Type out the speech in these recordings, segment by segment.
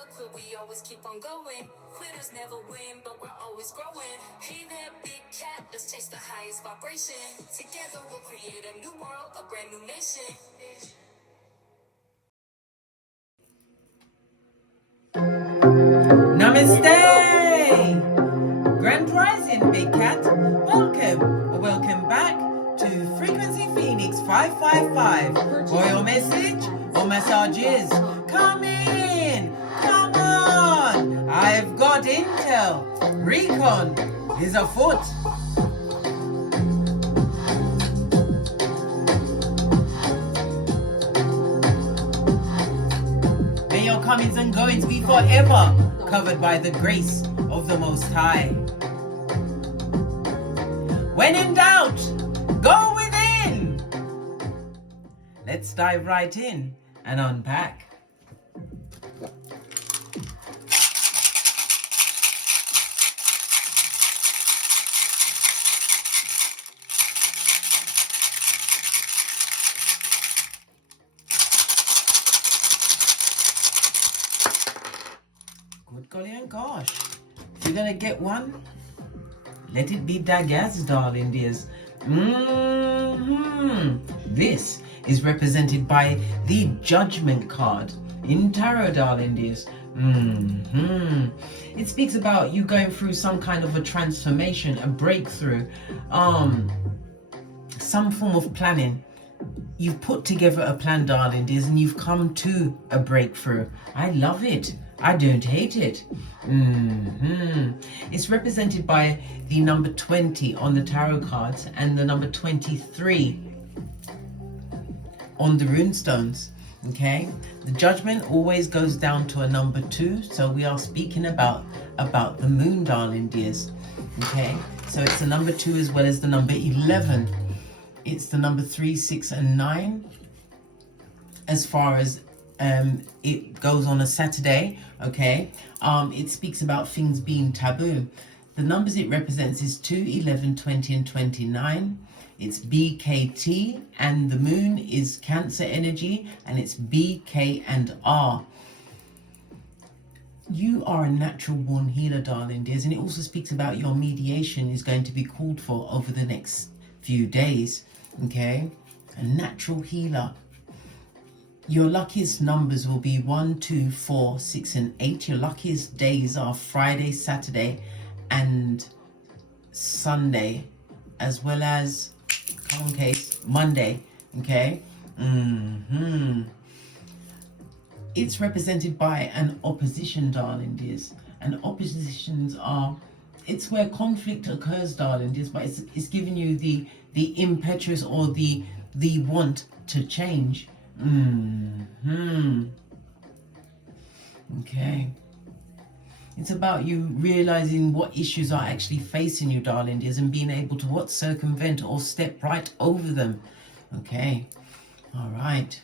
never quit, we always keep on going. Quitters never win, but we're always growing. Hey there, big cat, let's chase the highest vibration. Together we'll create a new world, a brand new nation. Namaste! Grand Rising, Big Cat. Welcome back to Frequency Phoenix 555. For your message or messages, come in, come on. I've got intel. Recon is afoot. May your comings and goings be forever covered by the grace of the Most High. When in doubt, go within. Let's dive right in and unpack. Good golly and gosh. If you're gonna get one, let it be Dagaz, darling dears. This is represented by the Judgment card in Tarot, darling dears. It speaks about you going through some kind of a transformation, a breakthrough, some form of planning. You've put together a plan, darling dears, and you've come to a breakthrough. I love it. I don't hate it. It's represented by the number 20 on the tarot cards and the number 23 on the runestones. Okay, the Judgment always goes down to a number 2, so we are speaking about the moon, darling dears. Okay, so it's the number 2 as well as the number 11. It's the number 3, 6, and 9 as far as it goes on a Saturday. Okay, it speaks about things being taboo. The numbers it represents is 2, 11, 20, and 29. It's BKT, and the moon is Cancer energy, and it's BK and R. You are a natural born healer, darling dears, and it also speaks about your mediation is going to be called for over the next few days. Okay, a natural healer. Your luckiest numbers will be 1, 2, 4, 6, and 8. Your luckiest days are Friday, Saturday, and Sunday, as well as, come on case, Monday. Okay. It's represented by an opposition, darling dears. And oppositions are, it's where conflict occurs, darling dears, but it's giving you the impetus or the want to change. Okay. It's about you realizing what issues are actually facing you, darling dears, and being able to circumvent or step right over them. Okay. All right.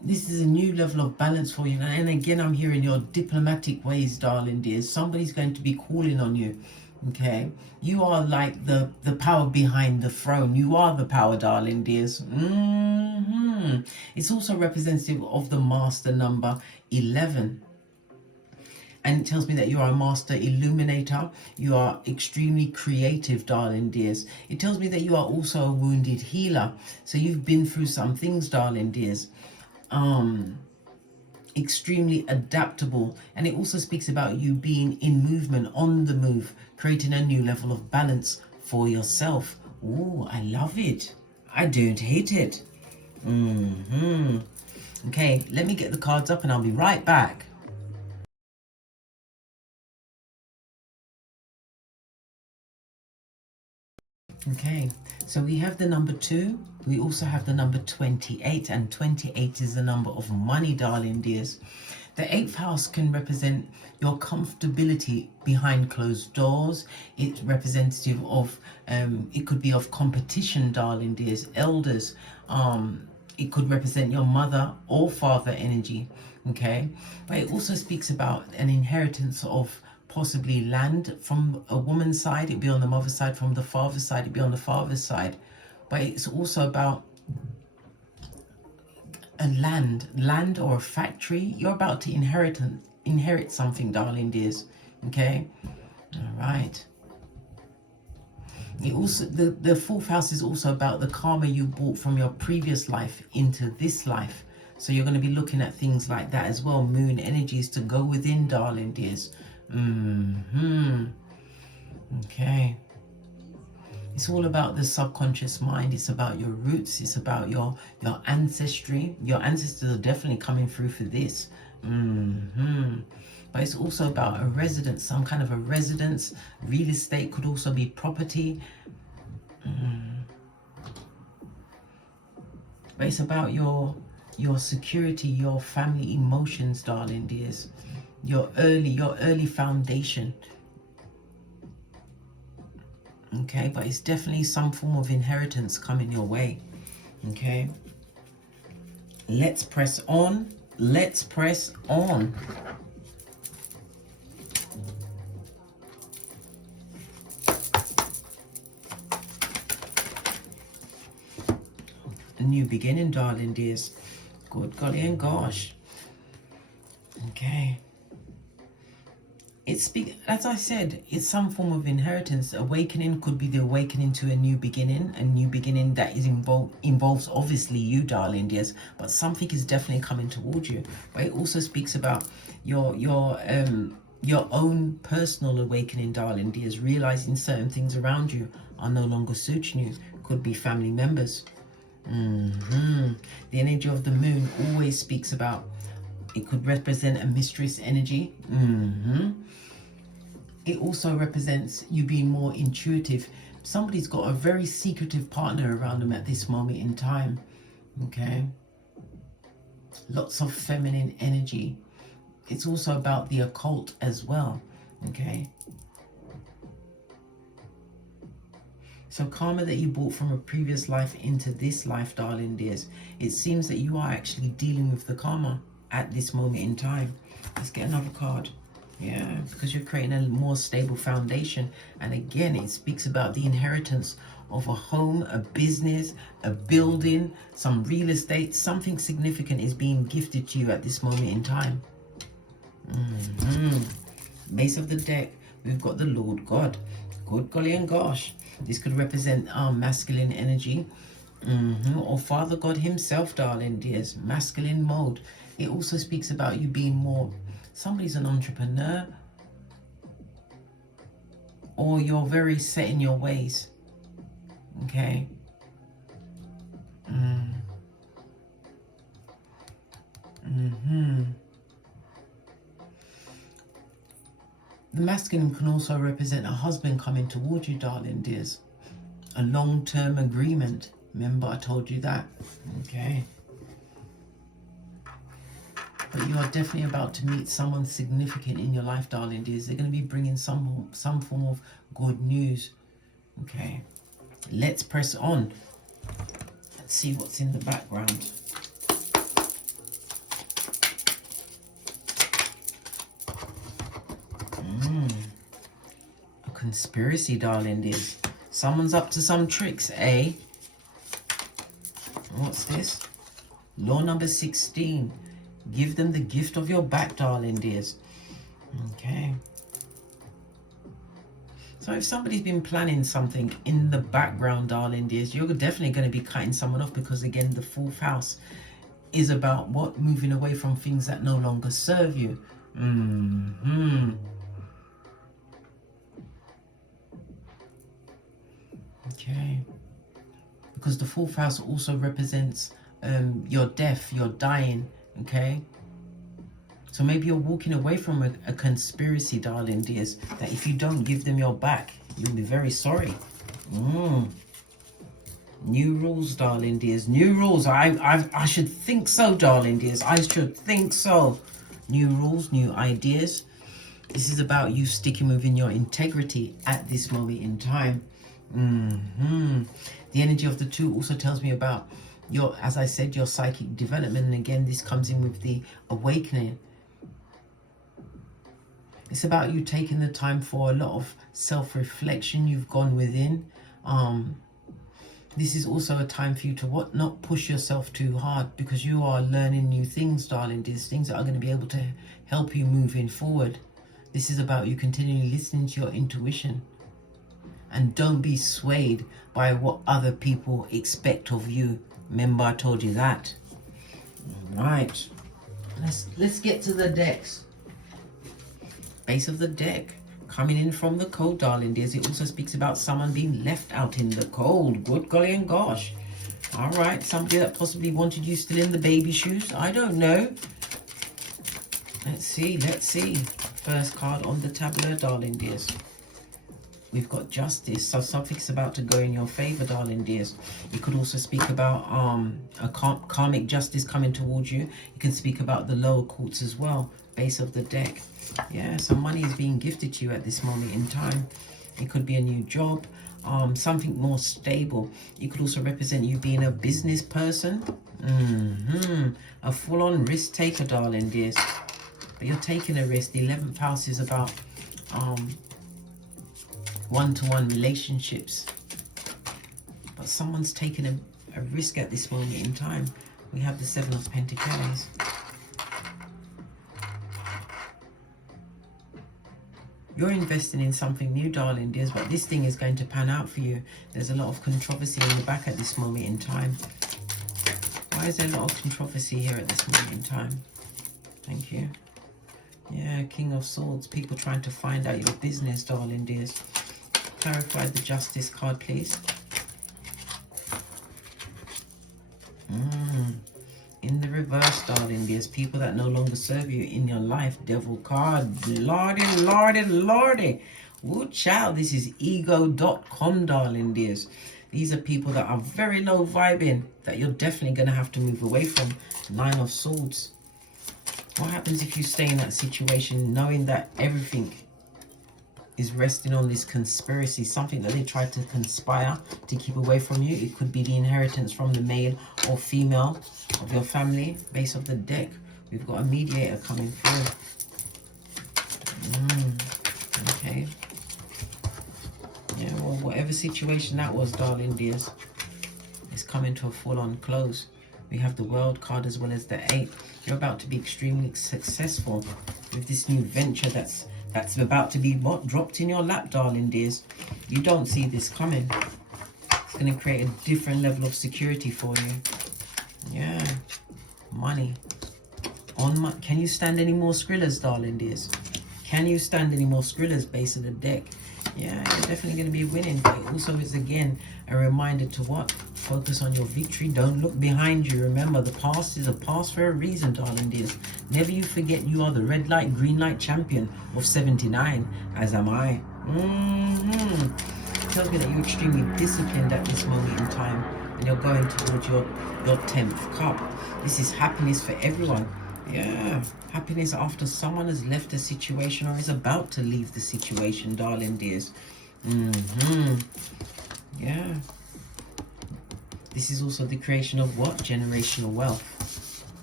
This is a new level of balance for you. And again, I'm hearing your diplomatic ways, darling dears. Somebody's going to be calling on you. Okay, you are like the power behind the throne. You are the power, darling dears. It's also representative of the master number 11. And it tells me that you are a master illuminator. You are extremely creative, darling dears. It tells me that you are also a wounded healer. So you've been through some things, darling dears. Extremely adaptable, and it also speaks about you being in movement, on the move, creating a new level of balance for yourself. Oh, I love it. I don't hate it. Okay, let me get the cards up and I'll be right back. Okay, so we have the number 2. We also have the number 28, and 28 is the number of money, darling dears. The 8th house can represent your comfortability behind closed doors. It's representative of, it could be of competition, darling dears, elders. It could represent your mother or father energy, okay? But it also speaks about an inheritance of possibly land from a woman's side. It'd be on the mother's side. From the father's side, it'd be on the father's side. But it's also about a land or a factory. You're about to inherit something, darling dears. Okay, all right. It also, the fourth house is also about the karma you brought from your previous life into this life. So you're going to be looking at things like that as well. Moon energies to go within, darling dears. Okay. It's all about the subconscious mind. It's about your roots. It's about your ancestry. Your ancestors are definitely coming through for this. But it's also about a residence, some kind of a residence. Real estate could also be property. But it's about your security, your family emotions, darling dears. Your early foundation. Okay, but it's definitely some form of inheritance coming your way. Okay. Let's press on. Let's press on. A new beginning, darling dears. Good golly and gosh. Okay. As I said, it's some form of inheritance. Awakening could be the awakening to a new beginning that is involves obviously you, darling dears, but something is definitely coming towards you. But it also speaks about your own personal awakening, darling dears, realizing certain things around you are no longer suiting you. Could be family members. The energy of the moon always speaks about, it could represent a mistress energy. It also represents you being more intuitive. Somebody's got a very secretive partner around them at this moment in time. Okay. Lots of feminine energy. It's also about the occult as well. Okay. So karma that you brought from a previous life into this life, darling dears, it seems that you are actually dealing with the karma at this moment in time. Let's get another card. Yeah, because you're creating a more stable foundation. And again, it speaks about the inheritance of a home, a business, a building, some real estate. Something significant is being gifted to you at this moment in time. Base of the deck, we've got the Lord God. Good golly and gosh. This could represent masculine energy. Or Father God himself, darling dears. Masculine mode. It also speaks about you being more... Somebody's an entrepreneur, or you're very set in your ways. Okay. The masculine can also represent a husband coming towards you, darling dears. A long-term agreement. Remember, I told you that. Okay. But you are definitely about to meet someone significant in your life, darling dears. They're going to be bringing some form of good news. Okay. Let's press on. Let's see what's in the background. A conspiracy, darling dears. Someone's up to some tricks, eh? What's this? Law number 16. Give them the gift of your back, darling dears. Okay. So if somebody's been planning something in the background, darling dears, you're definitely going to be cutting someone off, because again, the fourth house is about what? Moving away from things that no longer serve you. Okay. Because the fourth house also represents your death, your dying. Okay. So maybe you're walking away from a conspiracy, darling dears, that if you don't give them your back, you'll be very sorry. New rules, darling dears. New rules. I should think so, darling dears. I should think so. New rules, new ideas. This is about you sticking within your integrity at this moment in time. The energy of the two also tells me about your, as I said, your psychic development. And again, this comes in with the awakening. It's about you taking the time for a lot of self-reflection. You've gone within. This is also a time for you to not push yourself too hard, because you are learning new things, darling. These things that are going to be able to help you moving forward. This is about you continually listening to your intuition. And don't be swayed by what other people expect of you. Remember, I told you that. All right. Let's get to the decks. Base of the deck. Coming in from the cold, darling dears. It also speaks about someone being left out in the cold. Good golly and gosh. All right. Somebody that possibly wanted you still in the baby shoes. I don't know. Let's see. Let's see. First card on the tableau, darling dears. We've got justice, so something's about to go in your favor, darling dears. You could also speak about a karmic justice coming towards you. You can speak about the lower courts as well. Base of the deck. Yeah, some money is being gifted to you at this moment in time. It could be a new job, something more stable. It could also represent you being a business person. A full-on risk taker, darling dears. But you're taking a risk. The 11th house is about one-to-one relationships, but someone's taking a risk at this moment in time. We have the 7 of Pentacles. You're investing in something new, darling dears, but this thing is going to pan out for you. There's a lot of controversy in the back at this moment in time. Why is there a lot of controversy here at this moment in time? Thank you. Yeah, King of Swords. People trying to find out your business, darling dears. Clarify the justice card, please. In the reverse, darling, there's people that no longer serve you in your life. Devil card. Lordy, lordy, lordy. Woo, child, this is ego.com, darling dears. These are people that are very low vibing, that you're definitely going to have to move away from. 9 of Swords. What happens if you stay in that situation knowing that everything is resting on this conspiracy, something that they tried to conspire to keep away from you? It could be the inheritance from the male or female of your family. Base of the deck, we've got a mediator coming through. Okay. Yeah, well, whatever situation that was, darling dears, is coming to a full-on close. We have the World card as well as the 8. You're about to be extremely successful with this new venture that's about to be dropped in your lap, darling dears. You don't see this coming. It's going to create a different level of security for you. Yeah. Money. Can you stand any more Skrillers, darling dears? Can you stand any more Skrillers? Base of the deck. Yeah, you're definitely going to be winning. But it also is, again, a reminder to what? Focus on your victory. Don't look behind you. Remember, the past is a past for a reason, darling dears. Never you forget you are the red light, green light champion of 79, as am I. Tells me that you're extremely disciplined at this moment in time, and you're going towards your 10th cup. This is happiness for everyone. Yeah, happiness after someone has left a situation or is about to leave the situation, darling dears. Yeah. This is also the creation of what? Generational wealth.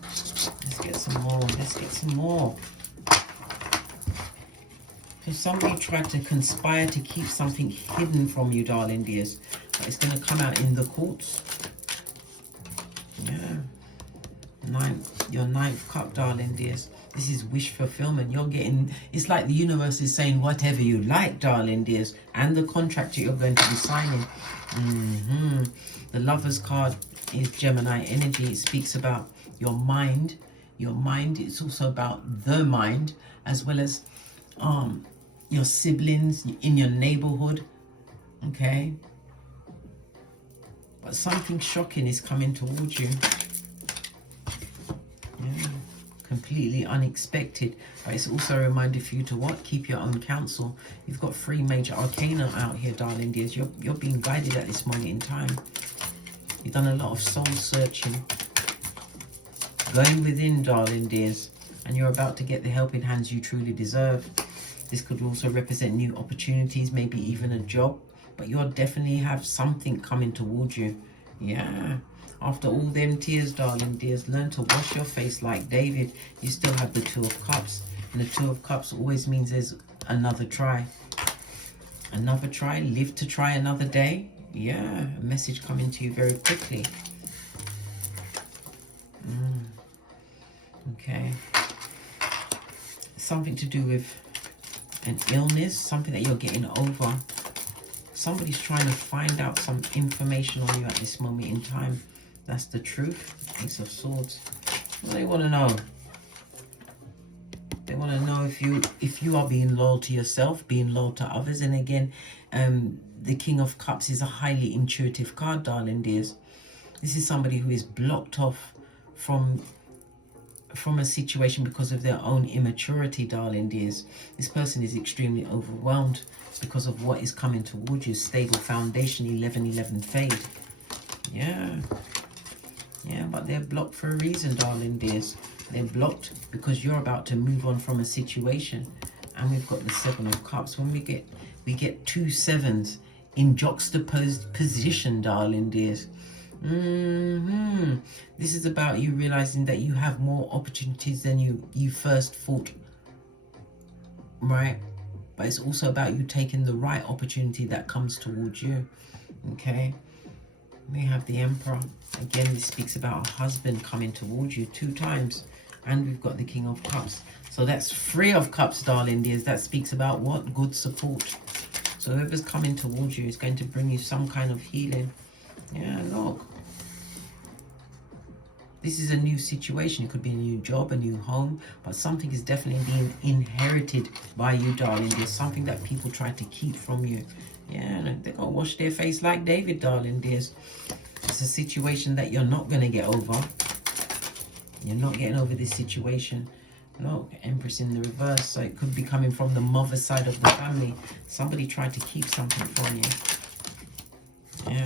Let's get some more. Let's get some more. So somebody tried to conspire to keep something hidden from you, darling dears. But it's going to come out in the courts. Yeah. Your 9th cup, darling dears. This is wish fulfillment. You're getting, it's like the universe is saying whatever you like, darling dears, and the contract that you're going to be signing. The Lover's card is Gemini energy. It speaks about your mind. Your mind. It's also about the mind, as well as your siblings in your neighborhood. Okay. But something shocking is coming towards you. Yeah. Completely unexpected. But it's also a reminder for you to what? Keep your own counsel. You've got 3 major arcana out here, darling dears. You're being guided at this moment in time. You've done a lot of soul searching. Going within, darling dears. And you're about to get the helping hands you truly deserve. This could also represent new opportunities, maybe even a job. But you'll definitely have something coming towards you. Yeah. After all them tears, darling dears, learn to wash your face like David. You still have the 2 of Cups. And the 2 of Cups always means there's another try. Another try. Live to try another day. Yeah, a message coming to you very quickly. Okay. Something to do with an illness, something that you're getting over. Somebody's trying to find out some information on you at this moment in time. That's the truth. Ace of Swords. What do they want to know? They want to know if you are being loyal to yourself, being loyal to others. And again, the King of Cups is a highly intuitive card, darling dears. This is somebody who is blocked off from a situation because of their own immaturity, darling dears. This person is extremely overwhelmed because of what is coming towards you. Stable foundation, 11-11 fade. Yeah, but they're blocked for a reason, darling dears. They're blocked because you're about to move on from a situation. And we've got the 7 of Cups. When we get 2 sevens in juxtaposed position, darling dears. This is about you realizing that you have more opportunities than you first thought, right? But it's also about you taking the right opportunity that comes towards you. Okay, we have the Emperor. Again, this speaks about a husband coming towards you 2 times. And we've got the King of Cups. So that's 3 of Cups, darling dears. That speaks about what? Good support. So whoever's coming towards you is going to bring you some kind of healing. Yeah, look. This is a new situation. It could be a new job, a new home, but something is definitely being inherited by you, darling. There's something that people try to keep from you. Yeah, they're going to wash their face like David, darling dears. It's a situation that you're not going to get over. You're not getting over this situation. Look, Empress in the reverse. So it could be coming from the mother side of the family. Somebody tried to keep something from you. Yeah.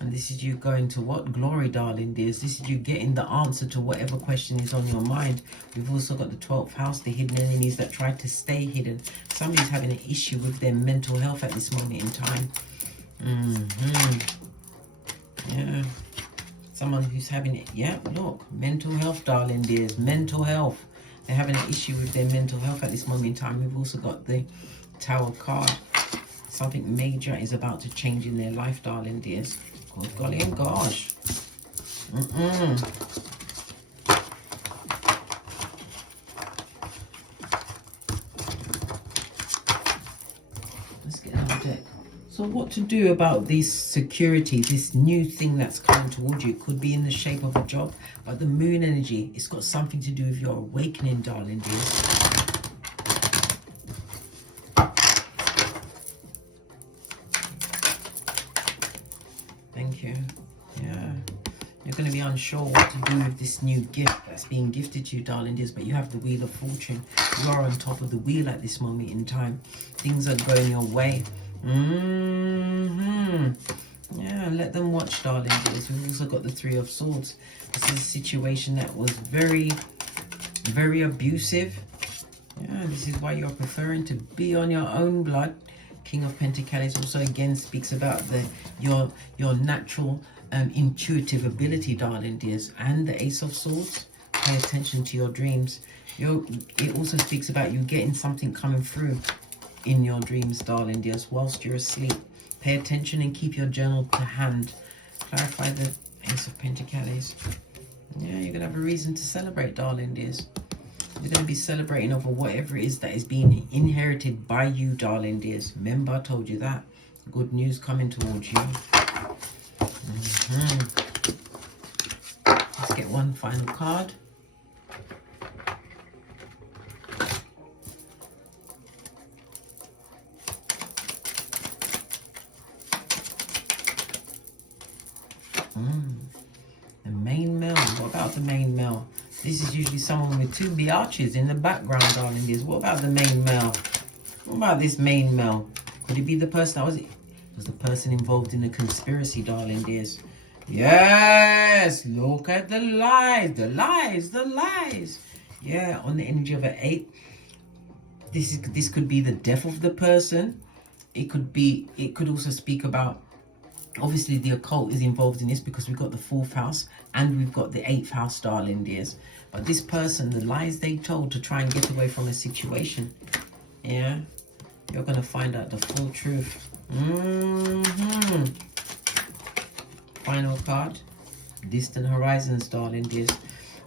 And this is you going to what? Glory, darling dears. This is you getting the answer to whatever question is on your mind. We've also got the 12th house, the hidden enemies that try to stay hidden. Somebody's having an issue with their mental health at this moment in time. Yeah. Someone who's having it. Yeah, look. Mental health, darling dears. Mental health. They're having an issue with their mental health at this moment in time. We've also got the Tower card. Something major is about to change in their life, darling dears. Good golly and gosh. Let's get another deck. So what to do about this security, this new thing that's coming towards you? It could be in the shape of a job, but the moon energy, it's got something to do with your awakening, darling dears. Thank you. Yeah. You're going to be unsure what to do with this new gift that's being gifted to you, darling dears, but you have the Wheel of Fortune. You are on top of the wheel at this moment in time. Things are going your way. Yeah, let them watch, darling dears. We've also got the 3 of Swords. This is a situation that was very, very abusive. Yeah, this is why you're preferring to be on your own blood. King of Pentacles also again speaks about your natural intuitive ability, darling dears. And the Ace of Swords, pay attention to your dreams. It also speaks about you getting something coming through in your dreams, darling dears, whilst you're asleep. Pay attention and keep your journal to hand. Clarify the Ace of Pentacles. Yeah, you're going to have a reason to celebrate, darling dears. You're going to be celebrating over whatever it is that is being inherited by you, darling dears. Remember, I told you that. Good news coming towards you. Let's get one final card. The main male. What about the main male? This is usually someone with 2 biatches in the background, darling dears. What about the main male? What about this main male? Could it be the person that was the person involved in the conspiracy, darling dears? Yes! Look at the lies, the lies, the lies. Yeah, on the energy of an 8. This could be the death of the person. It could also speak about, obviously the occult is involved in this because we've got the 4th house and we've got the 8th house, darling dears. But this person, the lies they told to try and get away from a situation, yeah, you're going to find out the full truth. Final card. Distant horizons, darling dears.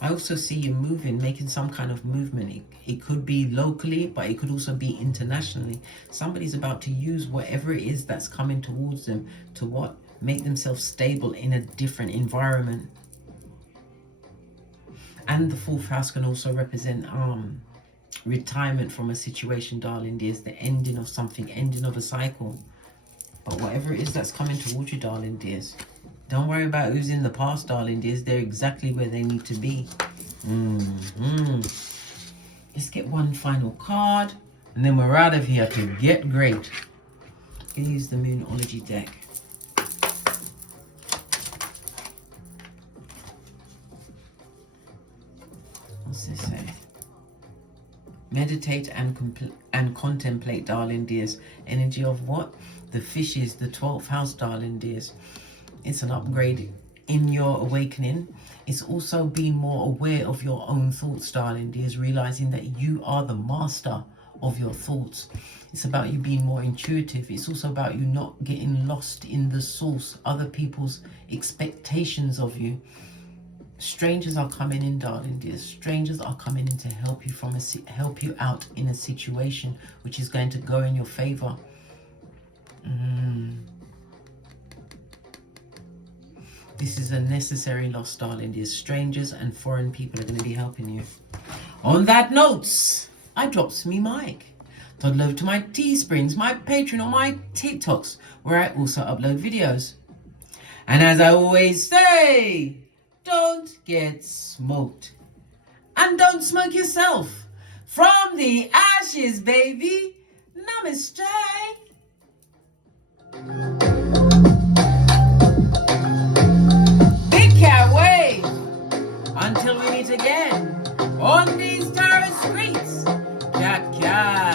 I also see you moving, making some kind of movement. It could be locally, but it could also be internationally. Somebody's about to use whatever it is that's coming towards them to what? Make themselves stable in a different environment. And the fourth house can also represent retirement from a situation, darling dears. The ending of something, ending of a cycle. But whatever it is that's coming towards you, darling dears, don't worry about who's in the past, darling dears. They're exactly where they need to be. Let's get one final card, and then we're out of here to get great. I'm going to use the Moonology deck. What's this say? Meditate and contemplate, darling dears. Energy of what? The fishes, the 12th house, darling dears. It's an upgrade in your awakening. It's also being more aware of your own thoughts, darling dears, realizing that you are the master of your thoughts. It's about you being more intuitive. It's also about you not getting lost in the source, other people's expectations of you. Strangers are coming in, darling dears. Strangers are coming in to help you help you out in a situation which is going to go in your favor. This is a necessary loss, darling dears. Strangers and foreign people are going to be helping you. On that note, I drops me mic. Toddle over to my Teesprings, my Patreon, or my TikToks, where I also upload videos. And as I always say, don't get smoked. And don't smoke yourself. From the ashes, baby. Namaste. Big cat wave. Until we meet again on these Tarot streets. Cat cat.